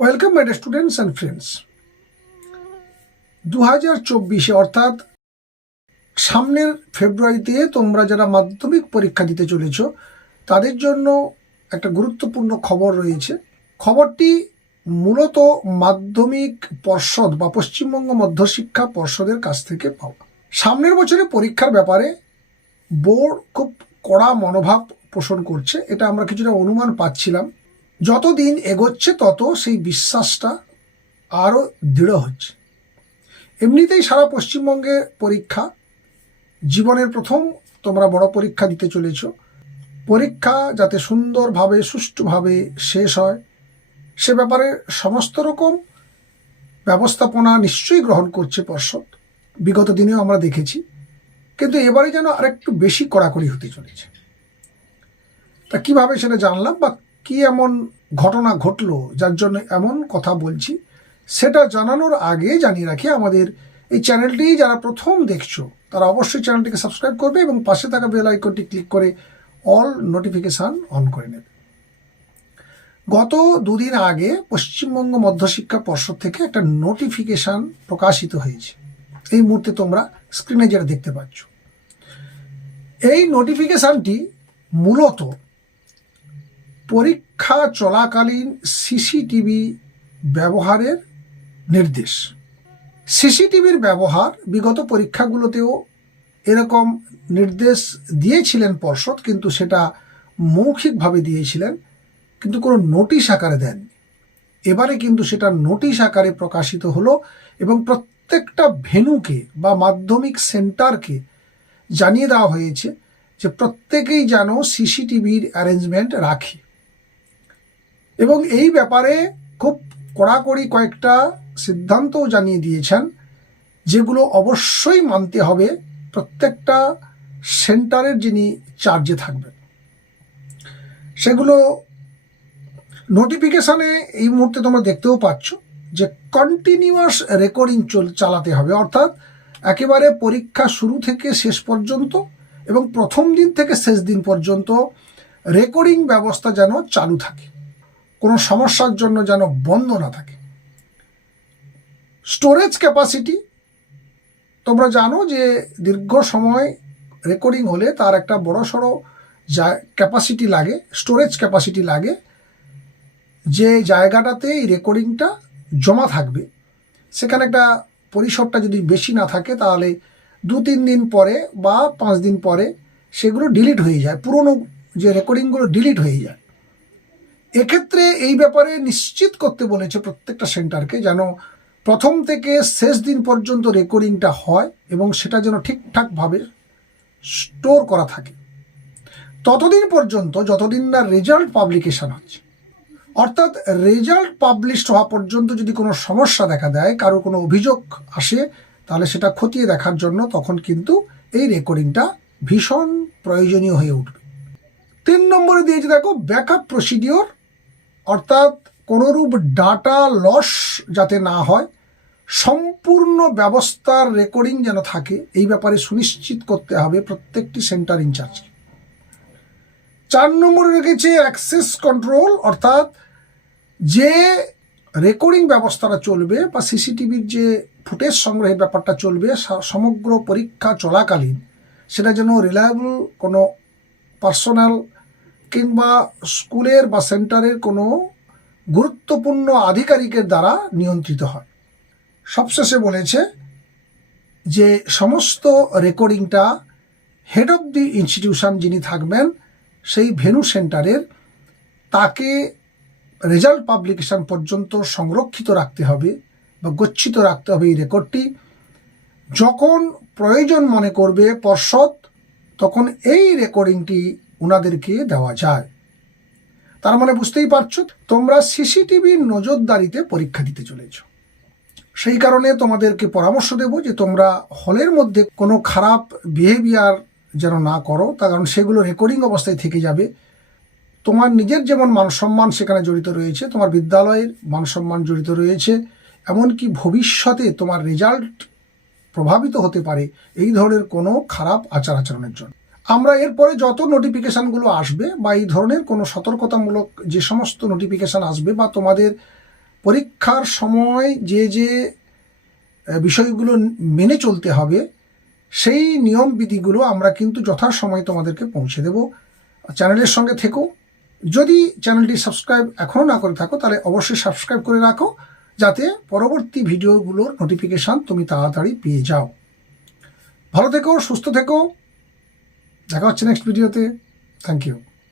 Welcome my students and friends দু হাজার চব্বিশে, অর্থাৎ সামনের ফেব্রুয়ারিতে তোমরা যারা মাধ্যমিক পরীক্ষা দিতে চলেছ, তাদের জন্য একটা গুরুত্বপূর্ণ খবর রয়েছে। খবরটি মূলত মাধ্যমিক পর্ষদ বা পশ্চিমবঙ্গ মধ্যশিক্ষা পর্ষদের কাছ থেকে পাওয়া। সামনের বছরে পরীক্ষার ব্যাপারে বোর্ড খুব কড়া মনোভাব পোষণ করছে, এটা আমরা কিছুটা অনুমান পাচ্ছিলাম। যতদিন এগোচ্ছে তত সেই বিশ্বাসটা আরও দৃঢ় হচ্ছে। এমনিতেই সারা পশ্চিমবঙ্গে পরীক্ষা, জীবনের প্রথম তোমরা বড় পরীক্ষা দিতে চলেছ। পরীক্ষা যাতে সুন্দরভাবে, সুষ্ঠুভাবে শেষ হয়, সে ব্যাপারে সমস্ত রকম ব্যবস্থাপনা নিশ্চয়ই গ্রহণ করছে পর্ষদ। বিগত দিনেও আমরা দেখেছি, কিন্তু এবারে যেন আরেকটু বেশি কড়াকড়ি হতে চলেছে। তা কীভাবে সেটা জানলাম বা কি এমন ঘটনা ঘটলো যার জন্য এমন কথা বলছি, সেটা জানানোর আগে জানিয়ে রাখি আমাদের এই চ্যানেলটি যারা প্রথম দেখছ, তারা অবশ্যই চ্যানেলটিকে সাবস্ক্রাইব করবে এবং পাশে থাকা বেল আইকনটি ক্লিক করে অল নোটিফিকেশান অন করে নেবে। গত দুদিন আগে পশ্চিমবঙ্গ মধ্যশিক্ষা পর্ষদ থেকে একটা নোটিফিকেশান প্রকাশিত হয়েছে। এই মুহূর্তে তোমরা স্ক্রিনে যেটা দেখতে পাচ্ছ। এই নোটিফিকেশানটি মূলত পরীক্ষা চলাকালীন সিসিটিভি ব্যবহারের নির্দেশ। সিসিটিভির ব্যবহার বিগত পরীক্ষাগুলোতেও এরকম নির্দেশ দিয়েছিলেন পর্ষদ, কিন্তু সেটা মৌখিকভাবে দিয়েছিলেন, কিন্তু কোনো নোটিশ আকারে দেননি। এবারে কিন্তু সেটা নোটিশ আকারে প্রকাশিত হলো এবং প্রত্যেকটা ভেনুকে বা মাধ্যমিক সেন্টারকে জানিয়ে দেওয়া হয়েছে যে প্রত্যেকেই যেন সিসিটিভির অ্যারেঞ্জমেন্ট রাখে। এবং এই ব্যাপারে খুব কড়াকড়ি কয়েকটা সিদ্ধান্তও জানিয়ে দিয়েছেন, যেগুলো অবশ্যই মানতে হবে প্রত্যেকটা সেন্টারের যিনি চার্জে থাকবেন। সেগুলো নোটিফিকেশানে এই মুহূর্তে তোমরা দেখতেও পাচ্ছ যে কন্টিনিউয়াস রেকর্ডিং চল চালাতে হবে, অর্থাৎ একেবারে পরীক্ষা শুরু থেকে শেষ পর্যন্ত এবং প্রথম দিন থেকে শেষ দিন পর্যন্ত রেকর্ডিং ব্যবস্থা যেন চালু থাকে। কোনো সমস্যার জন্য যেন বন্ধ না থাকে। স্টোরেজ ক্যাপাসিটি তোমরা জানো যে দীর্ঘ সময় রেকর্ডিং হলে তার একটা বড় সড়ো যা ক্যাপাসিটি লাগে স্টোরেজ ক্যাপাসিটি লাগে, যে জায়গাটাতে এই রেকর্ডিংটা জমা থাকবে। সেখানে একটা পরিসরটা যদি বেশি না থাকে তাহলে দু তিন দিন পরে বা পাঁচ দিন পরে সেগুলো ডিলিট হয়ে যায়। পুরনো যে রেকর্ডিংগুলো ডিলিট হয়ে যায়। এক্ষেত্রে এই ব্যাপারে নিশ্চিত করতে বলেছে প্রত্যেকটা সেন্টারকে যেন প্রথম থেকে শেষ দিন পর্যন্ত রেকর্ডিংটা হয় এবং সেটা যেন ঠিকঠাকভাবে স্টোর করা থাকে। ততদিন পর্যন্ত যতদিন না রেজাল্ট পাবলিকেশন হচ্ছে, অর্থাৎ রেজাল্ট পাবলিশড হওয়া পর্যন্ত যদি কোনো সমস্যা দেখা দেয়, কারও কোনো অভিযোগ আসে, তাহলে সেটা খতিয়ে দেখার জন্য তখন কিন্তু এই রেকর্ডিংটা ভীষণ প্রয়োজনীয় হয়ে উঠবে। তিন নম্বরে দিয়েছে দেখো, ব্যাকআপ প্রসিডিওর অর্থাৎ কোনোরূপ ডাটা লস যাতে না হয়, সম্পূর্ণ ব্যবস্থার রেকর্ডিং যেন থাকে, এই ব্যাপারে সুনিশ্চিত করতে হবে প্রত্যেকটি সেন্টার ইনচার্জকে। চার নম্বরে রেখেছে অ্যাক্সেস কন্ট্রোল, অর্থাৎ যে রেকর্ডিং ব্যবস্থাটা চলবে বা সিসিটিভির যে ফুটেজ সংগ্রহের ব্যাপারটা চলবে সমগ্র পরীক্ষা চলাকালীন, সেটা যেন রিলায়েবল কোনো পার্সোনাল কিংবা স্কুলের বা সেন্টারের কোনো গুরুত্বপূর্ণ আধিকারিকের দ্বারা নিয়ন্ত্রিত হয়। সবশেষে বলেছে যে সমস্ত রেকর্ডিংটা হেড অফ দি ইনস্টিটিউশন যিনি থাকবেন, সেই ভেনু সেন্টারের, তাকে রেজাল্ট পাবলিকেশন পর্যন্ত সংরক্ষিত রাখতে হবে বা গচ্ছিত রাখতে হবে এই রেকর্ডটি। যখন প্রয়োজন মনে করবে পর্ষদ, তখন এই রেকর্ডিংটি ওনাদেরকে দেওয়া যায়। তার মানে বুঝতেই পারছ, তোমরা সিসিটিভির নজরদারিতে পরীক্ষা দিতে চলেছ। সেই কারণে তোমাদেরকে পরামর্শ দেব যে তোমরা হলের মধ্যে কোনো খারাপ বিহেভিয়ার যেন না করো, তার কারণ সেগুলো রেকর্ডিং অবস্থায় থেকে যাবে। তোমার নিজের যেমন মান সম্মান সেখানে জড়িত রয়েছে, তোমার বিদ্যালয়ের মান সম্মান জড়িত রয়েছে, এমনকি ভবিষ্যতে তোমার রেজাল্ট প্রভাবিত হতে পারে, এই ধরনের কোনো খারাপ আচার আচরণের জন্য। আমরা এরপরে যত নোটিফিকেশানগুলো আসবে বা এই ধরনের কোনো সতর্কতামূলক যে সমস্ত নোটিফিকেশান আসবে বা তোমাদের পরীক্ষার সময় যে যে বিষয়গুলো মেনে চলতে হবে, সেই নিয়ম বিধিগুলো আমরা কিন্তু যথাসময়ে তোমাদেরকে পৌঁছে দেব। চ্যানেলের সঙ্গে থেকো। যদি চ্যানেলটি সাবস্ক্রাইব এখনও না করে থাকো, তাহলে অবশ্যই সাবস্ক্রাইব করে রাখো, যাতে পরবর্তী ভিডিওগুলোর নোটিফিকেশান তুমি তাড়াতাড়ি পেয়ে যাও। ভালো থেকো, সুস্থ থেকো। দেখা হচ্ছে নেক্সট ভিডিওতে থ্যাংক ইউ